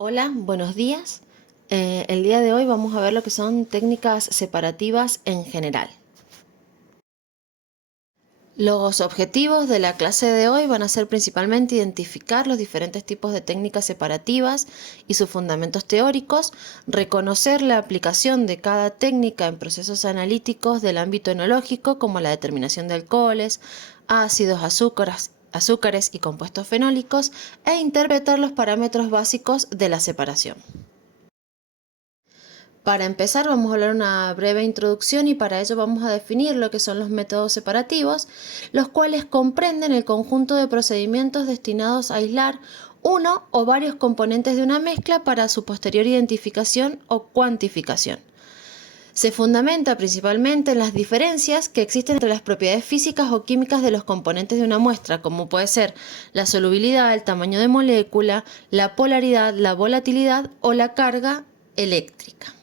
Hola, buenos días. El día de hoy vamos a ver lo que son técnicas separativas en general. Los objetivos de la clase de hoy van a ser principalmente identificar los diferentes tipos de técnicas separativas y sus fundamentos teóricos, reconocer la aplicación de cada técnica en procesos analíticos del ámbito enológico como la determinación de alcoholes, ácidos, azúcares y compuestos fenólicos e interpretar los parámetros básicos de la separación. Para empezar vamos a hablar una breve introducción y para ello vamos a definir lo que son los métodos separativos, los cuales comprenden el conjunto de procedimientos destinados a aislar uno o varios componentes de una mezcla para su posterior identificación o cuantificación. Se fundamenta principalmente en las diferencias que existen entre las propiedades físicas o químicas de los componentes de una muestra, como puede ser la solubilidad, el tamaño de molécula, la polaridad, la volatilidad o la carga eléctrica.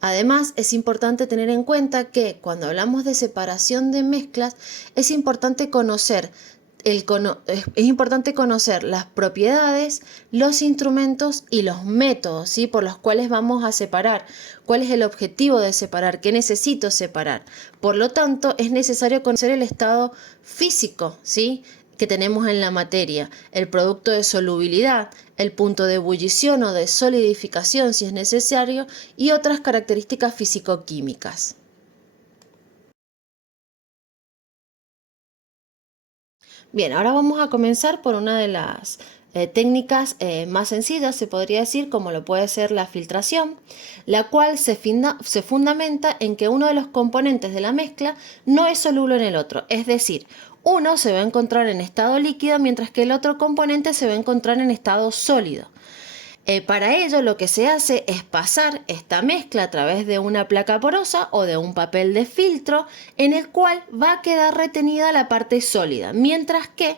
Además, es importante tener en cuenta que cuando hablamos de separación de mezclas, es importante conocer, es importante conocer las propiedades, los instrumentos y los métodos, ¿sí?, por los cuales vamos a separar. ¿Cuál es el objetivo de separar? ¿Qué necesito separar? Por lo tanto, es necesario conocer el estado físico, ¿sí?, que tenemos en la materia, el producto de solubilidad, el punto de ebullición o de solidificación si es necesario y otras características físico-químicas. Bien, ahora vamos a comenzar por una de las técnicas más sencillas, se podría decir, como lo puede ser la filtración, la cual se fundamenta en que uno de los componentes de la mezcla no es soluble en el otro, es decir, uno se va a encontrar en estado líquido mientras que el otro componente se va a encontrar en estado sólido. Para ello lo que se hace es pasar esta mezcla a través de una placa porosa o de un papel de filtro en el cual va a quedar retenida la parte sólida, mientras que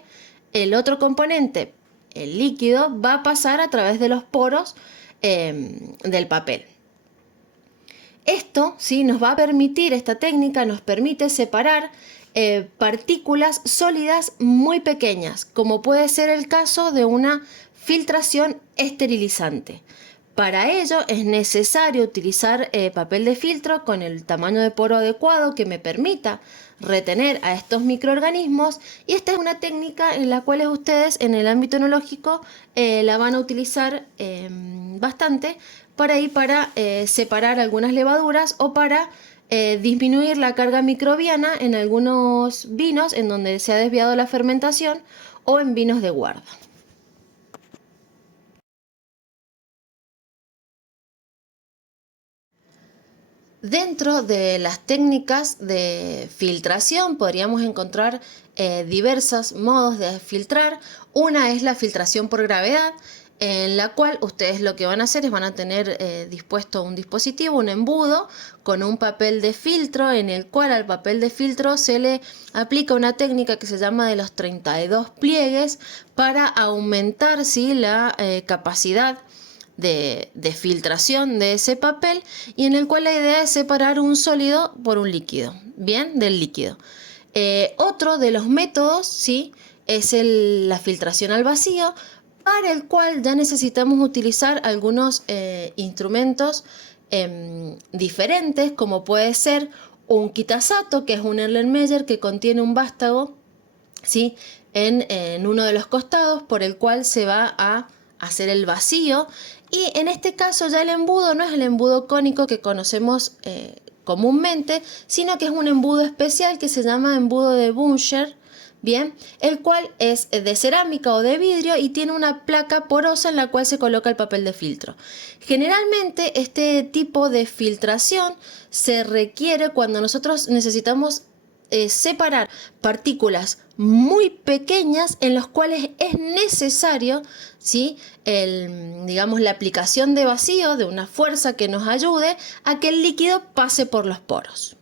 el otro componente, el líquido, va a pasar a través de los poros del papel. Esto, ¿sí?, nos va a permitir, esta técnica nos permite separar partículas sólidas muy pequeñas, como puede ser el caso de una filtración esterilizante. Para ello es necesario utilizar papel de filtro con el tamaño de poro adecuado que me permita retener a estos microorganismos, y esta es una técnica en la cual ustedes en el ámbito enológico la van a utilizar bastante para separar algunas levaduras o para disminuir la carga microbiana en algunos vinos en donde se ha desviado la fermentación o en vinos de guarda. Dentro de las técnicas de filtración podríamos encontrar diversos modos de filtrar. Una es la filtración por gravedad, en la cual ustedes lo que van a hacer es van a tener dispuesto un dispositivo, un embudo, con un papel de filtro en el cual al papel de filtro se le aplica una técnica que se llama de los 32 pliegues para aumentar, ¿sí?, la capacidad de filtración de ese papel, y en el cual la idea es separar un sólido por un líquido, bien, del líquido. Otro de los métodos, ¿sí?, es la filtración al vacío, para el cual ya necesitamos utilizar algunos instrumentos diferentes, como puede ser un Kitasato, que es un Erlenmeyer que contiene un vástago, ¿sí?, en uno de los costados, por el cual se va a hacer el vacío. Y en este caso ya el embudo no es el embudo cónico que conocemos comúnmente, sino que es un embudo especial que se llama embudo de Buncher, bien, el cual es de cerámica o de vidrio y tiene una placa porosa en la cual se coloca el papel de filtro. Generalmente este tipo de filtración se requiere cuando nosotros necesitamos separar partículas muy pequeñas en los cuales es necesario, ¿sí?, digamos, la aplicación de vacío, de una fuerza que nos ayude a que el líquido pase por los poros.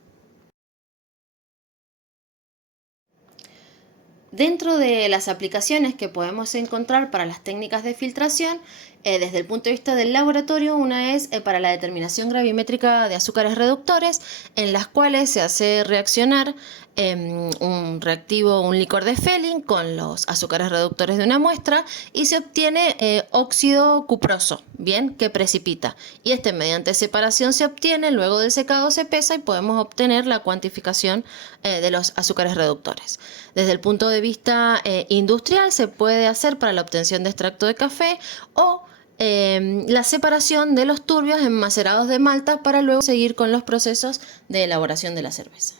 Dentro de las aplicaciones que podemos encontrar para las técnicas de filtración, desde el punto de vista del laboratorio, una es para la determinación gravimétrica de azúcares reductores, en las cuales se hace reaccionar un reactivo, un licor de Fehling con los azúcares reductores de una muestra y se obtiene óxido cuproso, bien, que precipita. Y mediante separación se obtiene, luego del secado se pesa y podemos obtener la cuantificación de los azúcares reductores. Desde el punto de vista industrial se puede hacer para la obtención de extracto de café o la separación de los turbios en macerados de malta para luego seguir con los procesos de elaboración de la cerveza.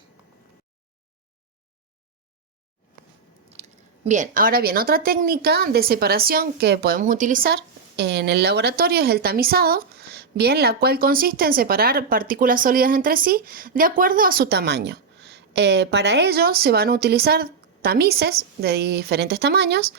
Bien, ahora bien, otra técnica de separación que podemos utilizar en el laboratorio es el tamizado, bien, la cual consiste en separar partículas sólidas entre sí de acuerdo a su tamaño. Para ello se van a utilizar tamices de diferentes tamaños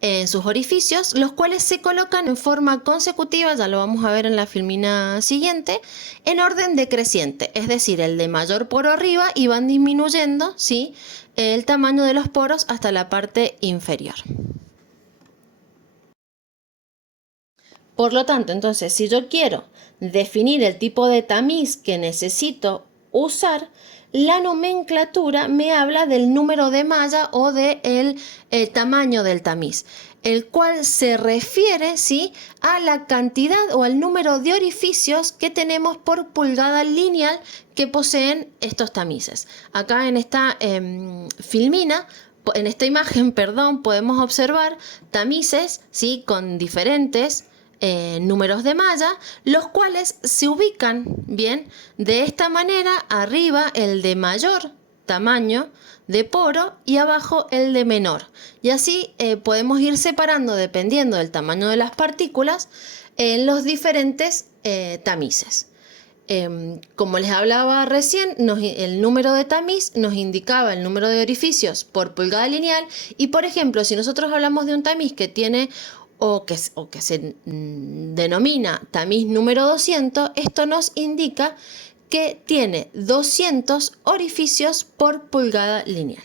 en sus orificios, los cuales se colocan en forma consecutiva, ya lo vamos a ver en la filmina siguiente, en orden decreciente, es decir, el de mayor poro arriba y van disminuyendo, ¿sí?, el tamaño de los poros hasta la parte inferior. Por lo tanto, entonces, si yo quiero definir el tipo de tamiz que necesito usar, la nomenclatura me habla del número de malla o del tamaño del tamiz, el cual se refiere, ¿sí?, a la cantidad o al número de orificios que tenemos por pulgada lineal que poseen estos tamices. Acá en esta filmina, en esta imagen, perdón, podemos observar tamices, ¿sí?, con diferentes números de malla, los cuales se ubican bien de esta manera: arriba el de mayor tamaño de poro y abajo el de menor, y así podemos ir separando dependiendo del tamaño de las partículas en los diferentes tamices. Como les hablaba recién, el número de tamiz nos indicaba el número de orificios por pulgada lineal, y por ejemplo, si nosotros hablamos de un tamiz que tiene o que se denomina tamiz número 200, esto nos indica que tiene 200 orificios por pulgada lineal.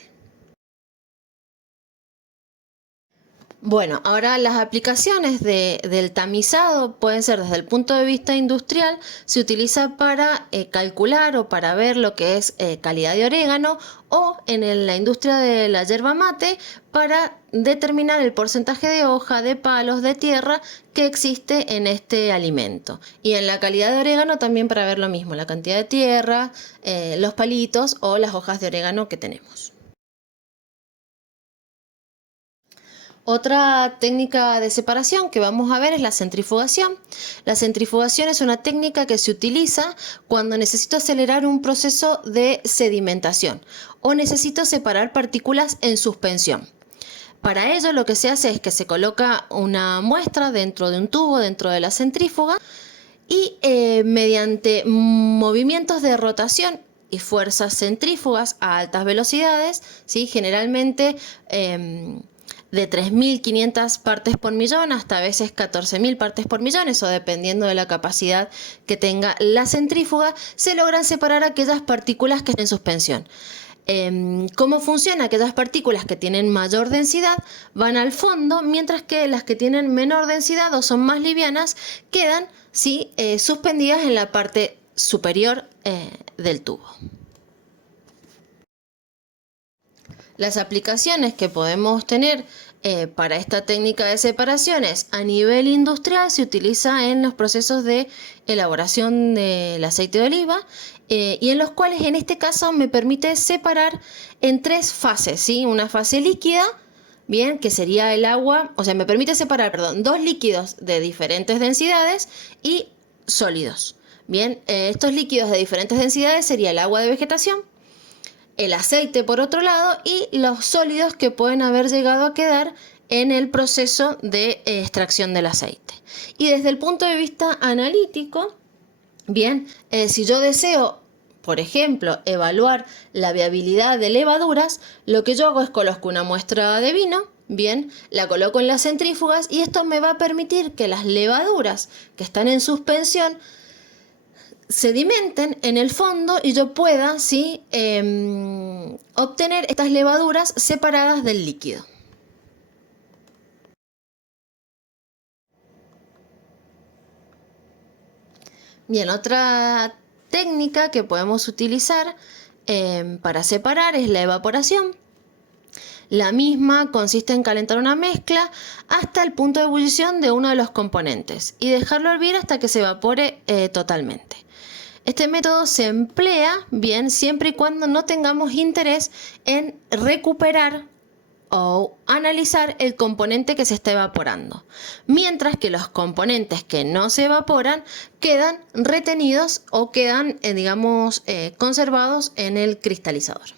Bueno, ahora las aplicaciones del tamizado pueden ser desde el punto de vista industrial. Se utiliza para calcular o para ver lo que es calidad de orégano, o en la industria de la yerba mate para determinar el porcentaje de hoja, de palos, de tierra que existe en este alimento. Y en la calidad de orégano también para ver lo mismo, la cantidad de tierra, los palitos o las hojas de orégano que tenemos. Otra técnica de separación que vamos a ver es la centrifugación. La centrifugación es una técnica que se utiliza cuando necesito acelerar un proceso de sedimentación o necesito separar partículas en suspensión. Para ello lo que se hace es que se coloca una muestra dentro de un tubo, dentro de la centrífuga, y mediante movimientos de rotación y fuerzas centrífugas a altas velocidades, ¿sí?, generalmente de 3.500 partes por millón hasta a veces 14.000 partes por millón, eso dependiendo de la capacidad que tenga la centrífuga, se logran separar aquellas partículas que están en suspensión. ¿Cómo funciona? Aquellas partículas que tienen mayor densidad van al fondo, mientras que las que tienen menor densidad o son más livianas quedan, ¿sí?, suspendidas en la parte superior del tubo. Las aplicaciones que podemos tener para esta técnica de separaciones a nivel industrial se utiliza en los procesos de elaboración del aceite de oliva, y en los cuales en este caso me permite separar en tres fases, ¿sí? Una fase líquida, bien, que sería el agua, o sea, me permite separar, perdón, dos líquidos de diferentes densidades y sólidos. Bien, estos líquidos de diferentes densidades sería el agua de vegetación, el aceite por otro lado, y los sólidos que pueden haber llegado a quedar en el proceso de extracción del aceite. Y desde el punto de vista analítico, bien, si yo deseo, por ejemplo, evaluar la viabilidad de levaduras, lo que yo hago es coloco una muestra de vino, bien, la coloco en las centrífugas y esto me va a permitir que las levaduras que están en suspensión sedimenten en el fondo y yo pueda, ¿sí?, obtener estas levaduras separadas del líquido. Bien, otra técnica que podemos utilizar para separar es la evaporación. La misma consiste en calentar una mezcla hasta el punto de ebullición de uno de los componentes y dejarlo hervir hasta que se evapore totalmente. Este método se emplea bien siempre y cuando no tengamos interés en recuperar o analizar el componente que se está evaporando, mientras que los componentes que no se evaporan quedan retenidos o quedan, conservados en el cristalizador.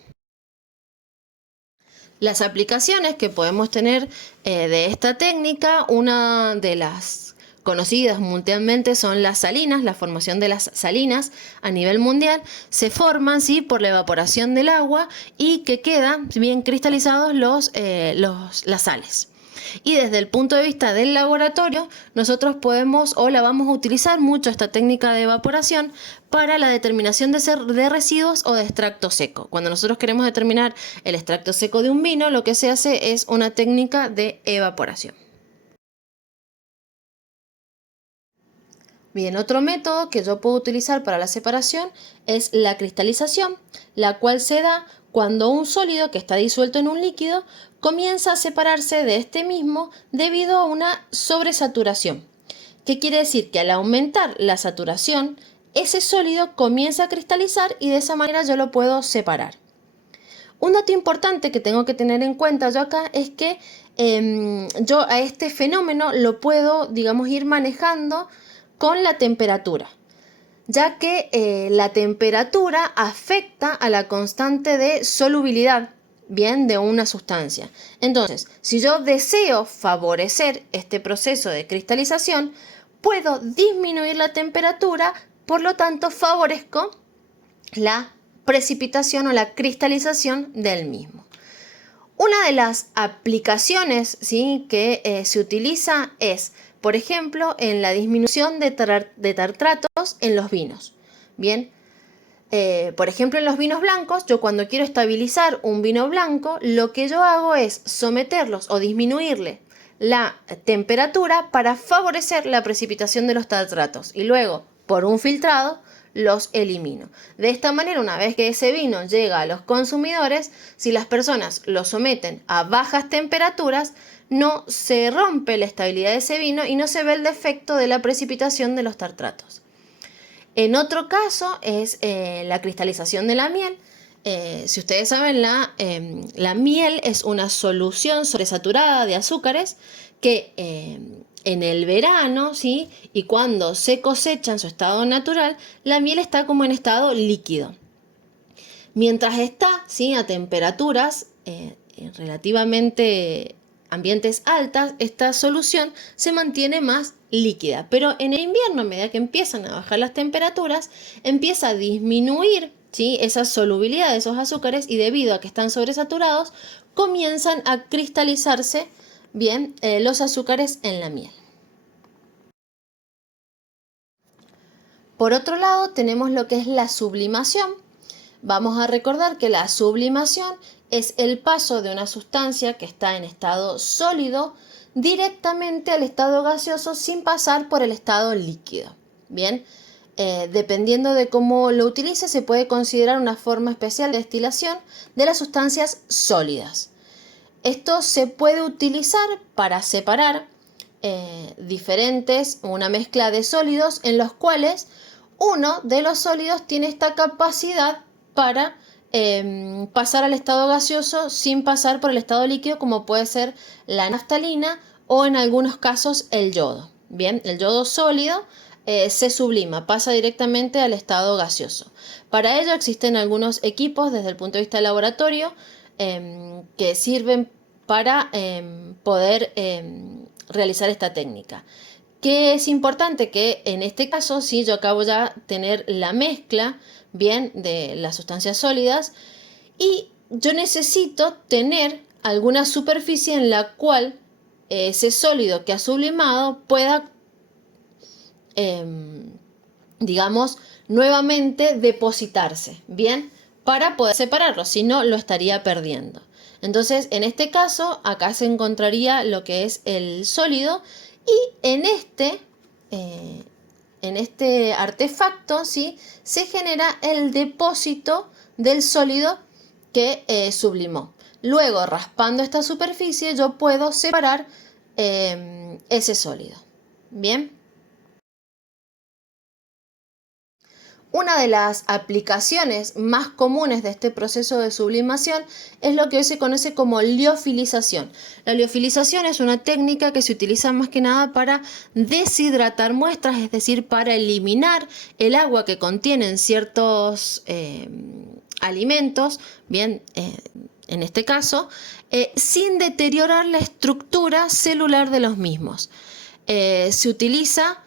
Las aplicaciones que podemos tener de esta técnica, una de las conocidas mundialmente son las salinas. La formación de las salinas a nivel mundial se forman, ¿sí?, por la evaporación del agua y que quedan bien cristalizados las sales. Y desde el punto de vista del laboratorio, nosotros podemos o la vamos a utilizar mucho esta técnica de evaporación para la determinación de residuos o de extracto seco. Cuando nosotros queremos determinar el extracto seco de un vino, lo que se hace es una técnica de evaporación. Bien, otro método que yo puedo utilizar para la separación es la cristalización, la cual se da cuando un sólido que está disuelto en un líquido comienza a separarse de este mismo debido a una sobresaturación. ¿Qué quiere decir? Que al aumentar la saturación, ese sólido comienza a cristalizar y de esa manera yo lo puedo separar. Un dato importante que tengo que tener en cuenta yo acá es que yo a este fenómeno lo puedo, ir manejando con la temperatura, ya que la temperatura afecta a la constante de solubilidad, bien, de una sustancia. Entonces, si yo deseo favorecer este proceso de cristalización, puedo disminuir la temperatura, por lo tanto favorezco la precipitación o la cristalización del mismo. Una de las aplicaciones, ¿sí?, que se utiliza es, por ejemplo, en la disminución de tartratos en los vinos. Bien, por ejemplo, en los vinos blancos, yo cuando quiero estabilizar un vino blanco, lo que yo hago es someterlos o disminuirle la temperatura para favorecer la precipitación de los tartratos y luego, por un filtrado, los elimino. De esta manera, una vez que ese vino llega a los consumidores, si las personas lo someten a bajas temperaturas, no se rompe la estabilidad de ese vino y no se ve el defecto de la precipitación de los tartratos. En otro caso es la cristalización de la miel. Si ustedes saben, la miel es una solución sobresaturada de azúcares que en el verano, ¿sí?, y cuando se cosecha en su estado natural, la miel está como en estado líquido. Mientras está, ¿sí?, a temperaturas relativamente ambientes altas, esta solución se mantiene más líquida. Pero en el invierno, a medida que empiezan a bajar las temperaturas, empieza a disminuir, ¿sí?, esa solubilidad de esos azúcares y debido a que están sobresaturados, comienzan a cristalizarse bien los azúcares en la miel. Por otro lado, tenemos lo que es la sublimación. Vamos a recordar que la sublimación es el paso de una sustancia que está en estado sólido directamente al estado gaseoso sin pasar por el estado líquido. Bien, dependiendo de cómo lo utilice, se puede considerar una forma especial de destilación de las sustancias sólidas. Esto se puede utilizar para separar una mezcla de sólidos en los cuales uno de los sólidos tiene esta capacidad para pasar al estado gaseoso sin pasar por el estado líquido, como puede ser la naftalina o en algunos casos el yodo. Bien, el yodo sólido se sublima, pasa directamente al estado gaseoso. Para ello existen algunos equipos desde el punto de vista del laboratorio que sirven para poder realizar esta técnica. Que es importante que en este caso, si yo acabo ya de tener la mezcla bien de las sustancias sólidas y yo necesito tener alguna superficie en la cual ese sólido que ha sublimado pueda, nuevamente depositarse, bien, para poder separarlo, si no lo estaría perdiendo. Entonces, en este caso, acá se encontraría lo que es el sólido y en este artefacto, ¿sí?, se genera el depósito del sólido que sublimó. Luego, raspando esta superficie, yo puedo separar ese sólido. Bien. Una de las aplicaciones más comunes de este proceso de sublimación es lo que hoy se conoce como liofilización. La liofilización es una técnica que se utiliza más que nada para deshidratar muestras, es decir, para eliminar el agua que contienen ciertos alimentos, bien, en este caso, sin deteriorar la estructura celular de los mismos. Se utiliza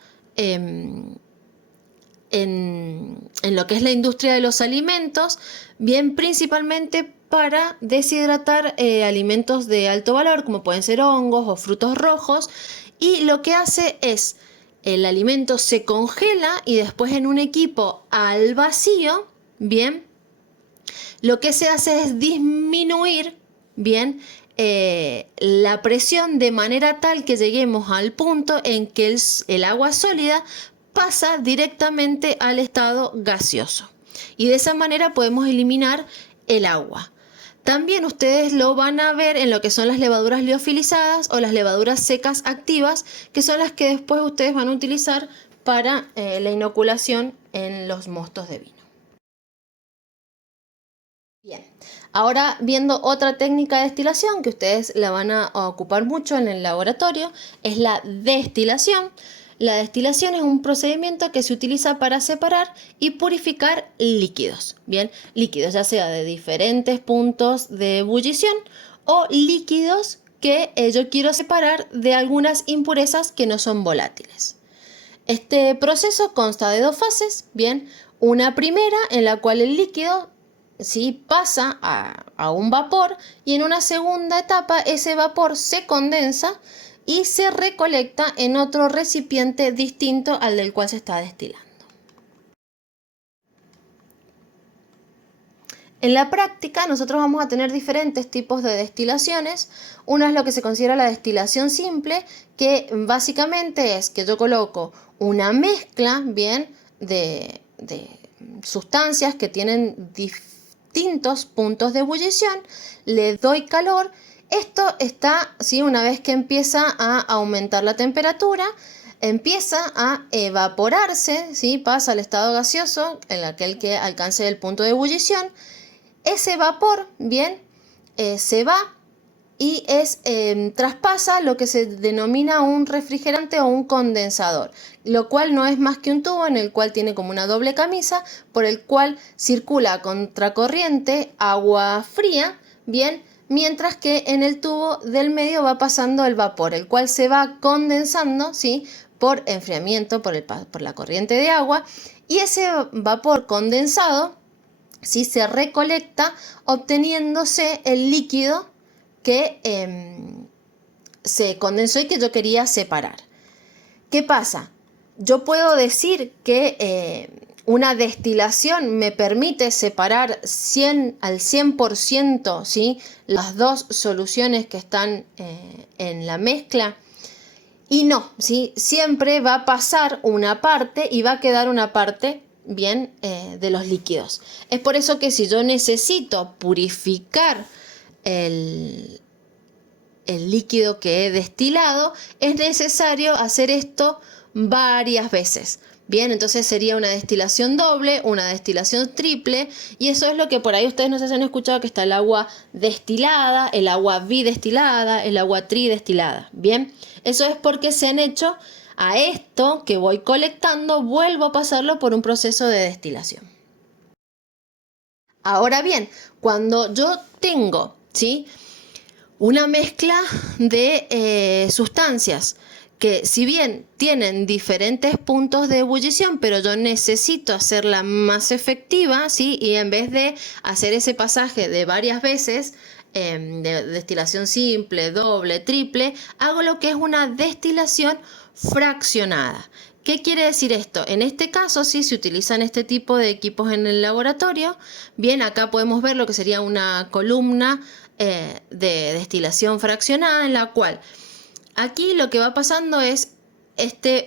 en lo que es la industria de los alimentos, bien principalmente para deshidratar alimentos de alto valor, como pueden ser hongos o frutos rojos, y lo que hace es, el alimento se congela y después en un equipo al vacío, bien, lo que se hace es disminuir, bien, la presión de manera tal que lleguemos al punto en que el agua sólida pasa directamente al estado gaseoso y de esa manera podemos eliminar el agua. También ustedes lo van a ver en lo que son las levaduras liofilizadas o las levaduras secas activas, que son las que después ustedes van a utilizar para la inoculación en los mostos de vino. Bien, ahora viendo otra técnica de destilación que ustedes la van a ocupar mucho en el laboratorio, es la destilación. La destilación es un procedimiento que se utiliza para separar y purificar líquidos, bien, líquidos ya sea de diferentes puntos de ebullición o líquidos que yo quiero separar de algunas impurezas que no son volátiles. Este proceso consta de dos fases, bien, una primera en la cual el líquido pasa a un vapor y en una segunda etapa ese vapor se condensa y se recolecta en otro recipiente distinto al del cual se está destilando. En la práctica nosotros vamos a tener diferentes tipos de destilaciones. Una es lo que se considera la destilación simple, que básicamente es que yo coloco una mezcla, bien, de sustancias que tienen distintos puntos de ebullición, le doy calor. Esto está, una vez que empieza a aumentar la temperatura, empieza a evaporarse, pasa al estado gaseoso, en aquel que alcance el punto de ebullición. Ese vapor, bien, se va y traspasa lo que se denomina un refrigerante o un condensador, lo cual no es más que un tubo en el cual tiene como una doble camisa por el cual circula a contracorriente agua fría, bien, mientras que en el tubo del medio va pasando el vapor, el cual se va condensando, por enfriamiento, por la corriente de agua, y ese vapor condensado, se recolecta obteniéndose el líquido que se condensó y que yo quería separar. ¿Qué pasa? Yo puedo decir que una destilación me permite separar al 100%, las dos soluciones que están en la mezcla. Y no, siempre va a pasar una parte y va a quedar una parte bien de los líquidos. Es por eso que si yo necesito purificar el líquido que he destilado, es necesario hacer esto varias veces. Bien, entonces sería una destilación doble, una destilación triple, y eso es lo que por ahí ustedes no se han escuchado, que está el agua destilada, el agua bidestilada, el agua tridestilada. Bien, eso es porque se han hecho a esto que voy colectando, vuelvo a pasarlo por un proceso de destilación. Ahora bien, cuando yo tengo, una mezcla de sustancias que si bien tienen diferentes puntos de ebullición, pero yo necesito hacerla más efectiva, y en vez de hacer ese pasaje de varias veces, de destilación simple, doble, triple, hago lo que es una destilación fraccionada. ¿Qué quiere decir esto? En este caso, se utilizan este tipo de equipos en el laboratorio. Bien, acá podemos ver lo que sería una columna de destilación fraccionada, en la cual aquí lo que va pasando es,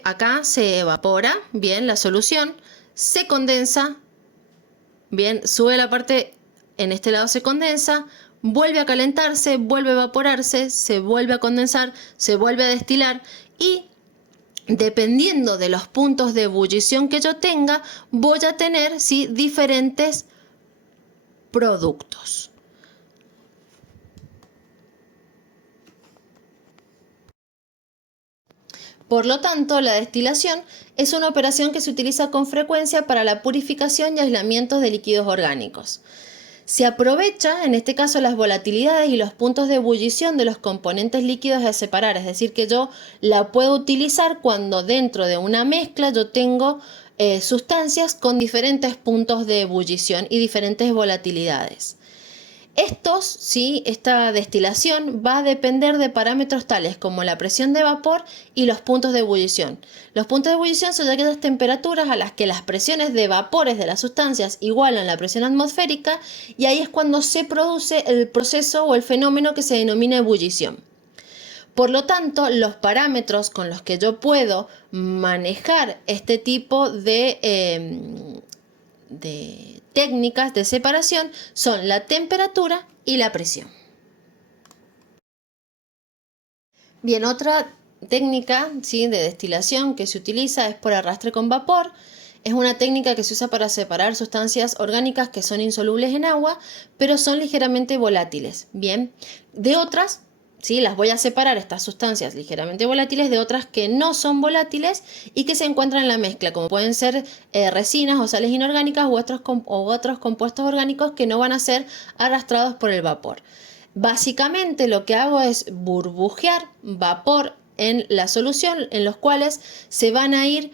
acá se evapora, bien, la solución, se condensa, bien, sube la parte, en este lado se condensa, vuelve a calentarse, vuelve a evaporarse, se vuelve a condensar, se vuelve a destilar y dependiendo de los puntos de ebullición que yo tenga, voy a tener, ¿sí?, diferentes productos. Por lo tanto, la destilación es una operación que se utiliza con frecuencia para la purificación y aislamiento de líquidos orgánicos. Se aprovecha, en este caso, las volatilidades y los puntos de ebullición de los componentes líquidos a separar, es decir, que yo la puedo utilizar cuando dentro de una mezcla yo tengo sustancias con diferentes puntos de ebullición y diferentes volatilidades. Esta destilación va a depender de parámetros tales como la presión de vapor y los puntos de ebullición. Los puntos de ebullición son aquellas temperaturas a las que las presiones de vapores de las sustancias igualan la presión atmosférica y ahí es cuando se produce el proceso o el fenómeno que se denomina ebullición. Por lo tanto, los parámetros con los que yo puedo manejar este tipo de técnicas de separación son la temperatura y la presión. Bien, otra técnica, ¿sí?, de destilación que se utiliza es por arrastre con vapor. Es una técnica que se usa para separar sustancias orgánicas que son insolubles en agua, pero son ligeramente volátiles. Bien, de otras, ¿sí?, las voy a separar, estas sustancias ligeramente volátiles, de otras que no son volátiles y que se encuentran en la mezcla, como pueden ser resinas o sales inorgánicas u otros compuestos orgánicos que no van a ser arrastrados por el vapor. Básicamente lo que hago es burbujear vapor en la solución, en los cuales se van a ir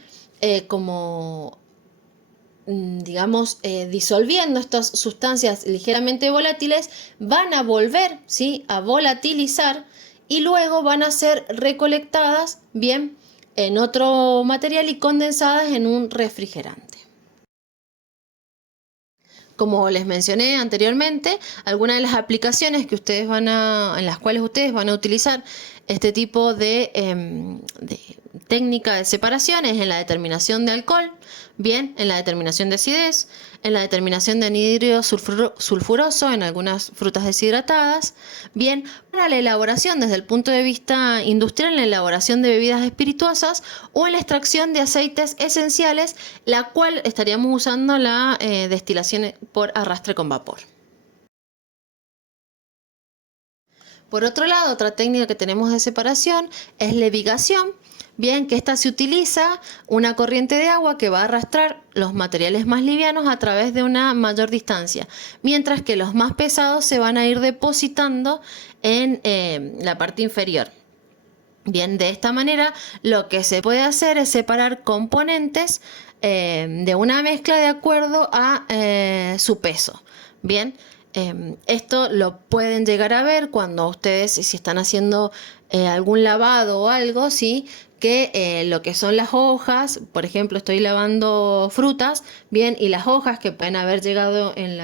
disolviendo estas sustancias ligeramente volátiles, van a volver, ¿sí?, a volatilizar y luego van a ser recolectadas bien en otro material y condensadas en un refrigerante. Como les mencioné anteriormente, algunas de las aplicaciones que en las cuales ustedes van a utilizar este tipo de técnica de separación es en la determinación de alcohol, bien, en la determinación de acidez, en la determinación de anhidro sulfuroso en algunas frutas deshidratadas, bien, para la elaboración desde el punto de vista industrial, en la elaboración de bebidas espirituosas o en la extracción de aceites esenciales, la cual estaríamos usando la destilación por arrastre con vapor. Por otro lado, otra técnica que tenemos de separación es levigación. Bien, que esta se utiliza una corriente de agua que va a arrastrar los materiales más livianos a través de una mayor distancia, mientras que los más pesados se van a ir depositando en la parte inferior. Bien, de esta manera lo que se puede hacer es separar componentes de una mezcla de acuerdo a su peso. Bien, esto lo pueden llegar a ver cuando ustedes, si están haciendo algún lavado o algo, ¿sí?, que lo que son las hojas, por ejemplo, estoy lavando frutas, bien, y las hojas que pueden haber llegado en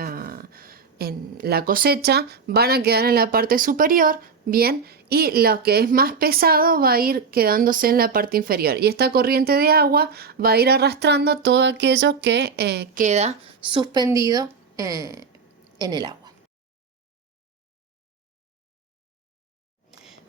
la cosecha van a quedar en la parte superior, bien, y lo que es más pesado va a ir quedándose en la parte inferior. Y esta corriente de agua va a ir arrastrando todo aquello que queda suspendido en el agua.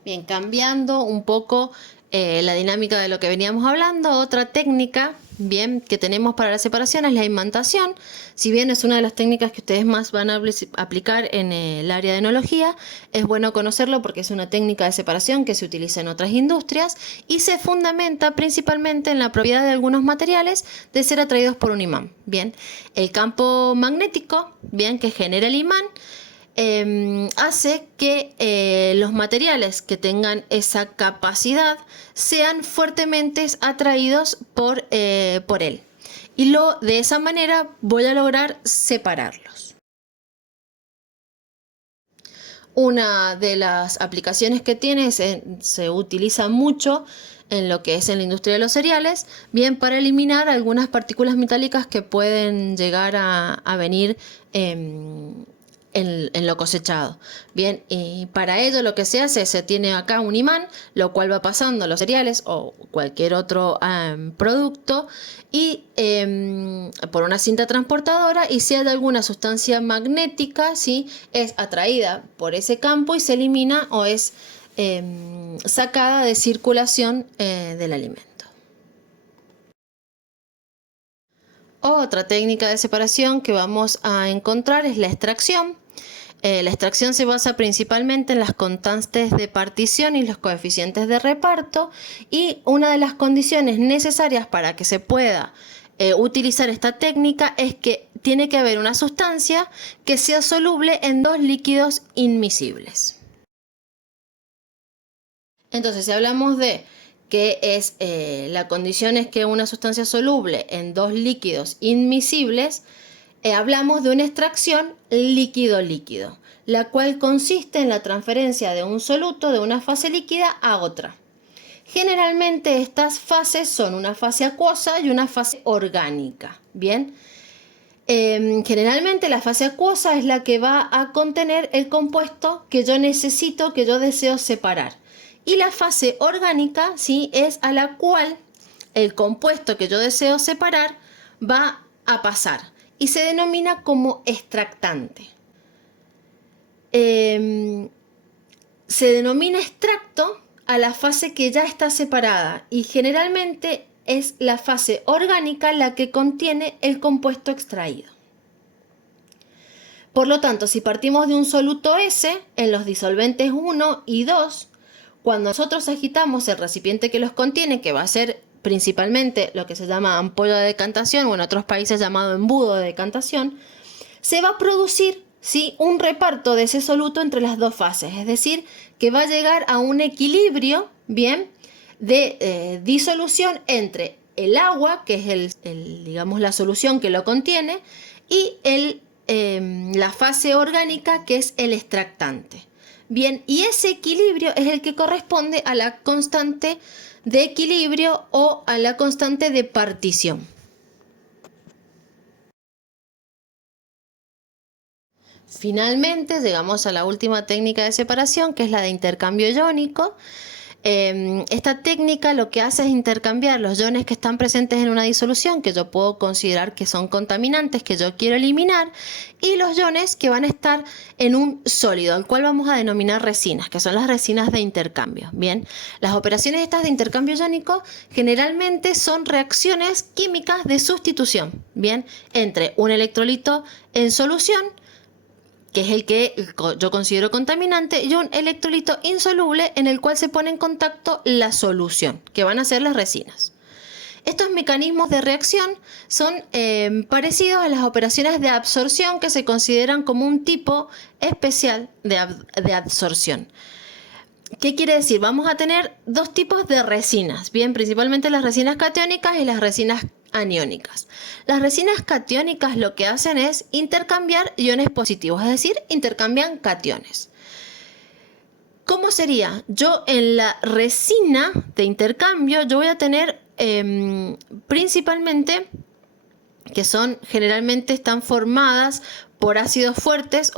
Bien, cambiando un poco la dinámica de lo que veníamos hablando, otra técnica, bien, que tenemos para la separación es la imantación. Si bien es una de las técnicas que ustedes más van a aplicar en el área de enología, es bueno conocerlo porque es una técnica de separación que se utiliza en otras industrias y se fundamenta principalmente en la propiedad de algunos materiales de ser atraídos por un imán. Bien, el campo magnético, bien, que genera el imán, hace que los materiales que tengan esa capacidad sean fuertemente atraídos por él. Y de esa manera voy a lograr separarlos. Una de las aplicaciones que tiene se utiliza mucho en lo que es en la industria de los cereales, bien, para eliminar algunas partículas metálicas que pueden llegar a venir en lo cosechado. Bien, y para ello lo que se hace, se tiene acá un imán, lo cual va pasando los cereales o cualquier otro producto y por una cinta transportadora, y si hay alguna sustancia magnética, ¿sí?, es atraída por ese campo y se elimina o es sacada de circulación del alimento. Otra técnica de separación que vamos a encontrar es la extracción. La extracción se basa principalmente en las constantes de partición y los coeficientes de reparto, y una de las condiciones necesarias para que se pueda utilizar esta técnica es que tiene que haber una sustancia que sea soluble en dos líquidos inmiscibles. Entonces, si hablamos de que la condición es que una sustancia soluble en dos líquidos inmiscibles, hablamos de una extracción líquido-líquido, la cual consiste en la transferencia de un soluto de una fase líquida a otra. Generalmente estas fases son una fase acuosa y una fase orgánica. Bien, generalmente la fase acuosa es la que va a contener el compuesto que yo necesito, que yo deseo separar. Y la fase orgánica, ¿sí?, es a la cual el compuesto que yo deseo separar va a pasar y se denomina como extractante. Se denomina extracto a la fase que ya está separada, y generalmente es la fase orgánica la que contiene el compuesto extraído. Por lo tanto, si partimos de un soluto S en los disolventes 1 y 2, cuando nosotros agitamos el recipiente que los contiene, que va a ser principalmente lo que se llama ampolla de decantación, o en otros países llamado embudo de decantación, se va a producir, ¿sí?, un reparto de ese soluto entre las dos fases, es decir, que va a llegar a un equilibrio, bien, de disolución entre el agua, que es digamos, la solución que lo contiene, y la fase orgánica, que es el extractante. Bien, y ese equilibrio es el que corresponde a la constante de equilibrio o a la constante de partición. Finalmente llegamos a la última técnica de separación, que es la de intercambio iónico. Esta técnica lo que hace es intercambiar los iones que están presentes en una disolución, que yo puedo considerar que son contaminantes, que yo quiero eliminar, y los iones que van a estar en un sólido, al cual vamos a denominar resinas, que son las resinas de intercambio. Bien, las operaciones estas de intercambio iónico generalmente son reacciones químicas de sustitución, bien, entre un electrolito en solución, que es el que yo considero contaminante, y un electrolito insoluble en el cual se pone en contacto la solución, que van a ser las resinas. Estos mecanismos de reacción son parecidos a las operaciones de absorción, que se consideran como un tipo especial de absorción. ¿Qué quiere decir? Vamos a tener dos tipos de resinas, bien, principalmente las resinas catiónicas y las resinas aniónicas. Las resinas catiónicas lo que hacen es intercambiar iones positivos, es decir, intercambian cationes. ¿Cómo sería? Yo en la resina de intercambio yo voy a tener principalmente, que generalmente están formadas por ácidos fuertes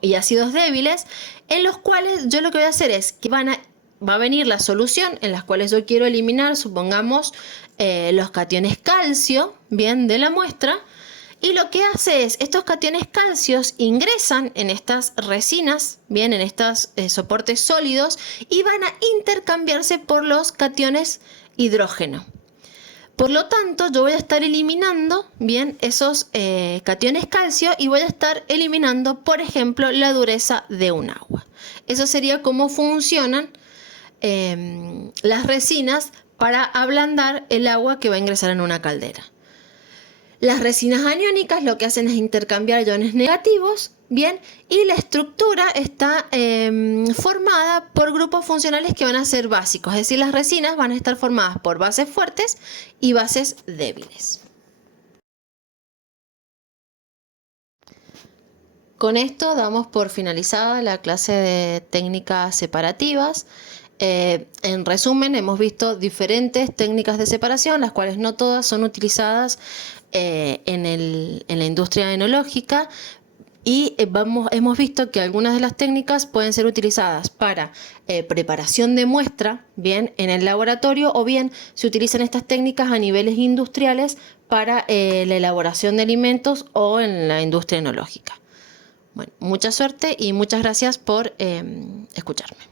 y ácidos débiles, en los cuales yo lo que voy a hacer es que va a venir la solución en las cuales yo quiero eliminar, supongamos, los cationes calcio, bien, de la muestra, y lo que hace es, estos cationes calcios ingresan en estas resinas, bien, en estos soportes sólidos, y van a intercambiarse por los cationes hidrógeno. Por lo tanto, yo voy a estar eliminando, bien, esos cationes calcio, y voy a estar eliminando, por ejemplo, la dureza de un agua. Eso sería cómo funcionan las resinas para ablandar el agua que va a ingresar en una caldera. Las resinas aniónicas lo que hacen es intercambiar iones negativos, bien, y la estructura está formada por grupos funcionales que van a ser básicos, es decir, las resinas van a estar formadas por bases fuertes y bases débiles. Con esto damos por finalizada la clase de técnicas separativas. En resumen, hemos visto diferentes técnicas de separación, las cuales no todas son utilizadas en la industria enológica, Y hemos visto que algunas de las técnicas pueden ser utilizadas para preparación de muestra, bien, en el laboratorio, o bien se utilizan estas técnicas a niveles industriales para la elaboración de alimentos o en la industria enológica. Bueno, mucha suerte y muchas gracias por escucharme.